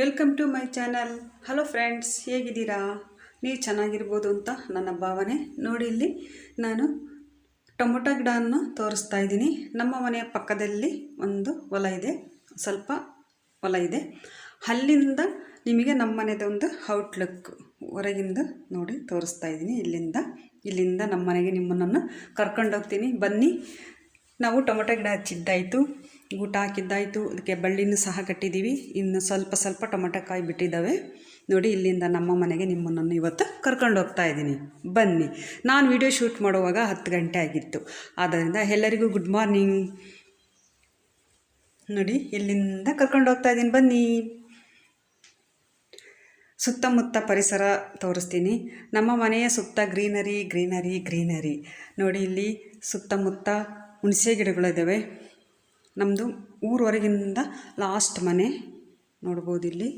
Welcome to my channel. Hello friends, ಹೇಗಿದ್ದೀರಾ? ನೀವು ಚೆನ್ನಾಗಿರ್ಬೋದು ಅಂತ ನನ್ನ ಭಾವನೆ. ನೋಡಿ, ಇಲ್ಲಿ ನಾನು ಟೊಮೊಟೊ ಗಿಡವನ್ನು ತೋರಿಸ್ತಾ ಇದ್ದೀನಿ. ನಮ್ಮ ಮನೆಯ ಪಕ್ಕದಲ್ಲಿ ಒಂದು ಹೊಲ ಇದೆ, ಸ್ವಲ್ಪ ಹೊಲ ಇದೆ. ಅಲ್ಲಿಂದ ನಿಮಗೆ ನಮ್ಮ ಮನೆದ ಒಂದು ಔಟ್ಲುಕ್ ಹೊರಗಿಂದ ನೋಡಿ ತೋರಿಸ್ತಾ ಇದ್ದೀನಿ. ಇಲ್ಲಿಂದ ನಮ್ಮ ಮನೆಗೆ ನಿಮ್ಮನ್ನು ಕರ್ಕೊಂಡೋಗ್ತೀನಿ, ಬನ್ನಿ. ನಾವು ಟೊಮೊಟೊ ಗಿಡ ಹಚ್ಚಿದ್ದಾಯಿತು, ಊಟ ಹಾಕಿದ್ದಾಯಿತು, ಅದಕ್ಕೆ ಬಳ್ಳಿನೂ ಸಹ ಕಟ್ಟಿದ್ದೀವಿ. ಇನ್ನು ಸ್ವಲ್ಪ ಟೊಮೊಟೊ ಕಾಯಿ ಬಿಟ್ಟಿದ್ದಾವೆ. ನೋಡಿ, ಇಲ್ಲಿಂದ ನಮ್ಮ ಮನೆಗೆ ನಿಮ್ಮನ್ನು ಇವತ್ತು ಕರ್ಕೊಂಡು ಹೋಗ್ತಾ ಇದ್ದೀನಿ, ಬನ್ನಿ. ನಾನು ವಿಡಿಯೋ ಶೂಟ್ ಮಾಡುವಾಗ 10 ಗಂಟೆ ಆಗಿತ್ತು. ಆದ್ದರಿಂದ ಎಲ್ಲರಿಗೂ ಗುಡ್ ಮಾರ್ನಿಂಗ್. ನೋಡಿ, ಇಲ್ಲಿಂದ ಕರ್ಕೊಂಡು ಹೋಗ್ತಾ ಇದ್ದೀನಿ, ಬನ್ನಿ. ಸುತ್ತಮುತ್ತ ಪರಿಸರ ತೋರಿಸ್ತೀನಿ. ನಮ್ಮ ಮನೆಯ ಸುತ್ತ ಗ್ರೀನರಿ. ನೋಡಿ, ಇಲ್ಲಿ ಸುತ್ತಮುತ್ತ ಹುಣಸೆ ಗಿಡಗಳಿದ್ದಾವೆ. ನಮ್ಮದು ಊರವರೆಗಿಂದ ಲಾಸ್ಟ್ ಮನೆ ನೋಡ್ಬೋದು. ಇಲ್ಲಿ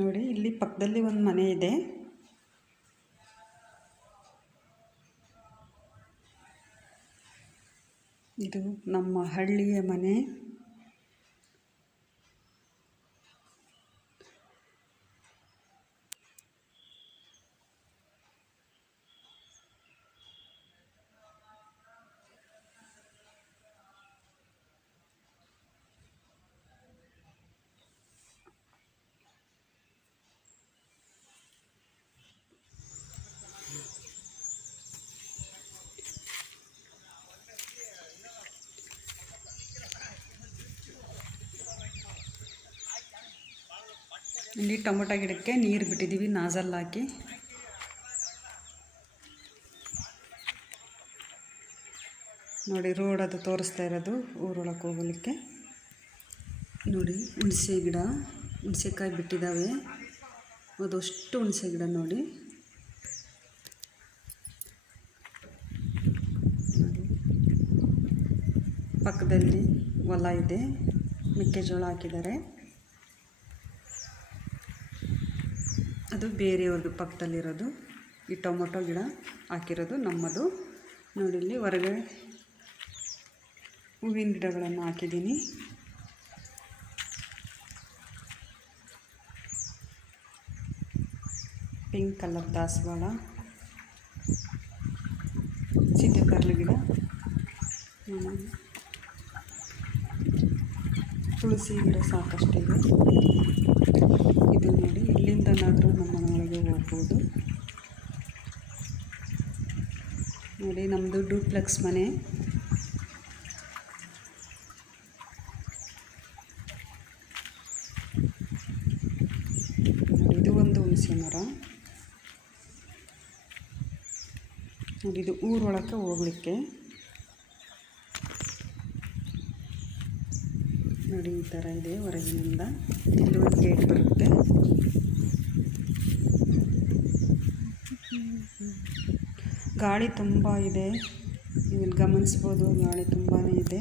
ನೋಡಿ, ಇಲ್ಲಿ ಪಕ್ಕದಲ್ಲಿ ಒಂದು ಮನೆ ಇದೆ. ಇದು ನಮ್ಮ ಹಳ್ಳಿಯ ಮನೆ. ಇಲ್ಲಿ ಟೊಮೊಟೊ ಗಿಡಕ್ಕೆ ನೀರು ಬಿಟ್ಟಿದ್ದೀವಿ, ನಾಜಲ್ ಹಾಕಿ. ನೋಡಿ, ರೋಡ್ ಅದು ತೋರಿಸ್ತಾ ಇರೋದು ಊರೊಳಗೆ ಹೋಗಲಿಕ್ಕೆ. ನೋಡಿ, ಹುಣಸೆ ಗಿಡ, ಹುಣಸೆಕಾಯಿ ಬಿಟ್ಟಿದ್ದಾವೆ. ಅದಷ್ಟು ಹುಣಸೆ ಗಿಡ ನೋಡಿ. ಪಕ್ಕದಲ್ಲಿ ಹೊಲ ಇದೆ, ಮೆಕ್ಕೆಜೋಳ ಹಾಕಿದ್ದಾರೆ. ಅದು ಬೇರೆಯವ್ರದ್ದು ಪಕ್ಕದಲ್ಲಿರೋದು. ಈ ಟೊಮೊಟೊ ಗಿಡ ಹಾಕಿರೋದು ನಮ್ಮದು. ನೋಡಿ, ಇಲ್ಲಿ ಹೊರಗೆ ಹೂವಿನ ಗಿಡಗಳನ್ನು ಹಾಕಿದ್ದೀನಿ. ಪಿಂಕ್ ಕಲರ್ ದಾಸವಾಳ, ಸೀತೆಕರ್ಲು ಗಿಡ, ತುಳಸಿ ಗಿಡ ಸಾಕಷ್ಟಿದೆ. ಇದು ನೋಡಿ, ಇಲ್ಲಿಂದನಾದರೂ ನಮ್ಮ ಮನೆಯೊಳಗೆ ಹೋಗ್ಬೋದು. ನೋಡಿ, ನಮ್ಮದು ಡೂಪ್ಲೆಕ್ಸ್ ಮನೆ. ಇದು ಒಂದು ಹುಣಸೆ ಮರ. ನೋಡಿ, ಇದು ಊರೊಳಕ್ಕೆ ಹೋಗ್ಲಿಕ್ಕೆ. ನೋಡಿ, ಈ ಥರ ಇದೆ ಹೊರಗಿನಿಂದ. ಇಲ್ಲಿ ಒಂದು ಗೇಟ್ ಬರುತ್ತೆ. ಗಾಳಿ ತುಂಬ ಇದೆ, ನೀವು ಇಲ್ಲಿ ಗಮನಿಸ್ಬೋದು. ಗಾಳಿ ತುಂಬಾ ಇದೆ.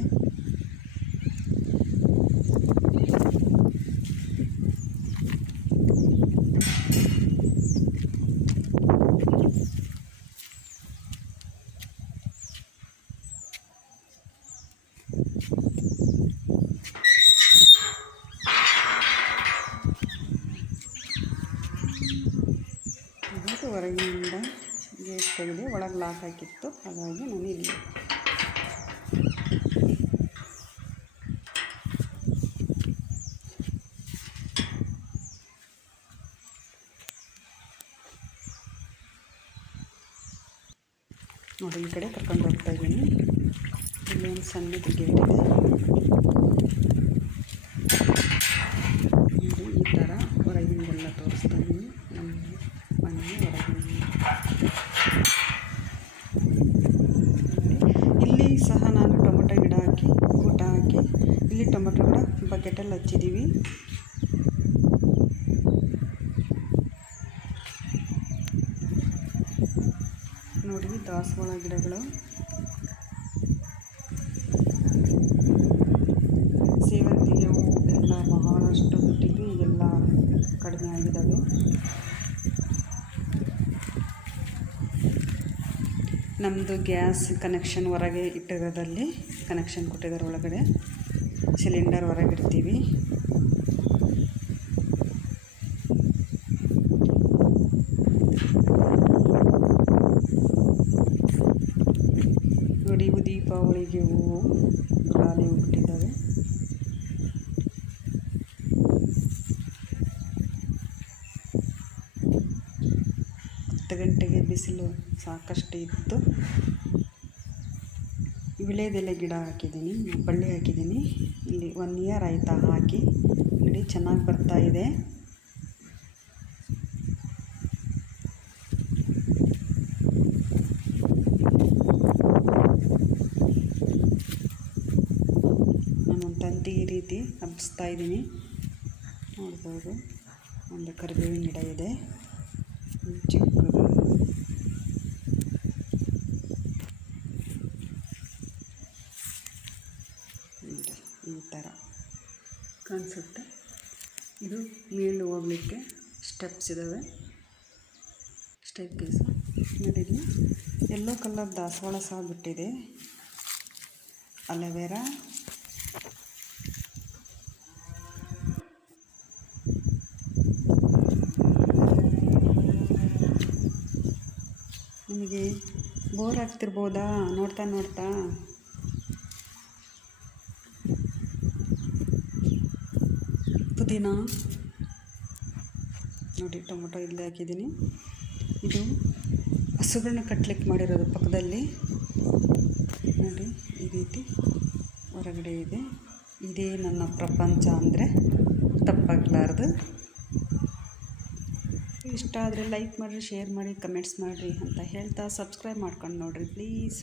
ಹೊರಗಿನಿಂದ ಗೇಟ್ ತೆಗೆದು ಒಳಗೆ ಲಾಕ್ ಹಾಕಿತ್ತು, ಹಾಗಾಗಿ ನಾನು ಇಲ್ಲಿ. ನೋಡಿ, ಈ ಕಡೆ ಕರ್ಕೊಂಡು ಹೋಗ್ತಾ ಇದ್ದೀನಿ. ಇಲ್ಲಿ ಒಂದು ಸಣ್ಣದು ಗೇಟ್ ಇದೆ. ನೋಡಿ, ಈ ಥರ ಹೊರಗಿಂದೆಲ್ಲ ತೋರಿಸ್ತಾ ಇದ್ದೀನಿ. ನಮ್ಮ ಮನೆ ಹೊರಗಿನ ಇಲ್ಲಿ ಸಹ ನಾನು ಟೊಮೊಟೊ ಗಿಡ ಹಾಕಿ, ಊಟ ಹಾಕಿ, ಇಲ್ಲಿ ಟೊಮೊಟೊ ಗಿಡ ಬಕೆಟಲ್ಲಿ ಹಚ್ಚಿದ್ದೀವಿ. ನೋಡಿ, ದಾಸವಾಳ ಗಿಡಗಳು, ಸೇವಂತಿಗೆ ಹೂವು ಎಲ್ಲ ಬಹಳಷ್ಟು ಬಿಟ್ಟಿದ್ದು, ಈಗೆಲ್ಲ ಕಡಿಮೆ ಆಗಿದ್ದಾವೆ. ನಮ್ಮದು ಗ್ಯಾಸ್ ಕನೆಕ್ಷನ್ ಹೊರಗೆ ಇಟ್ಟಿರೋದಲ್ಲಿ ಕನೆಕ್ಷನ್ ಕೊಟ್ಟಿದ್ದಾರೆ. ಒಳಗಡೆ ಸಿಲಿಂಡರ್ ಹೊರಗಿಡ್ತೀವಿ. ನೋಡಿ, ಇವು ದೀಪಾವಳಿಗೆ ಹೂವು ಗಾಳಿ ಹುಟ್ಟಿದ್ದಾವೆ. ಗಂಟೆಗೆ ಬಿಸಿಲು ಸಾಕಷ್ಟು ಇತ್ತು. ವಿಳೆದೆಲೆ ಗಿಡ ಹಾಕಿದ್ದೀನಿ, ಬಳ್ಳಿ ಹಾಕಿದ್ದೀನಿ. ಇಲ್ಲಿ 1 ಇಯರ್ ಆಯಿತಾ ಹಾಕಿ. ನೋಡಿ, ಚೆನ್ನಾಗಿ ಬರ್ತಾ ಇದೆ. ನಾನು ತಂತಿ ಈ ರೀತಿ ಹಬ್ಬಿಸ್ತಾ ಇದ್ದೀನಿ. ನೋಡ್ಬೋದು, ಒಂದು ಕರಿಬೇವಿನ ಗಿಡ ಇದೆ ಚಿಕ್ಕದು. ಈ ಥರ ಕಾಣಿಸುತ್ತೆ. ಇದು ಮೇಲೆ ಹೋಗಲಿಕ್ಕೆ ಸ್ಟೆಪ್ಸ್ ಇದ್ದಾವೆ, ಸ್ಟೆಪ್ ಕೇಸು. ನೋಡಿ, ಯೆಲ್ಲೋ ಕಲರ್ ದಾಸವಾಳ ಸಹ ಬಿಟ್ಟಿದೆ. ಅಲೋವೆರಾ, ನಿಮಗೆ ಬೋರ್ ಆಗ್ತಿರ್ಬೋದಾ ನೋಡ್ತಾ ನೋಡ್ತಾ. ಪುದೀನ ನೋಡಿ, ಟೊಮೊಟೊ ಇಲ್ಲೇ ಹಾಕಿದ್ದೀನಿ. ಇದು ಹಸುಗಳನ್ನ ಕಟ್ಲಿಕ್ಕೆ ಮಾಡಿರೋದು ಪಕ್ಕದಲ್ಲಿ. ನೋಡಿ, ಈ ರೀತಿ ಹೊರಗಡೆ ಇದೆ. ಇದೇ ನನ್ನ ಪ್ರಪಂಚ ಅಂದರೆ ತಪ್ಪಾಗಲಾರ್ದು. ಇಷ್ಟ ಆದರೆ ಲೈಕ್ ಮಾಡಿರಿ, ಶೇರ್ ಮಾಡಿ, ಕಮೆಂಟ್ಸ್ ಮಾಡಿರಿ ಅಂತ ಹೇಳ್ತಾ ಸಬ್ಸ್ಕ್ರೈಬ್ ಮಾಡ್ಕೊಂಡು ನೋಡಿರಿ ಪ್ಲೀಸ್.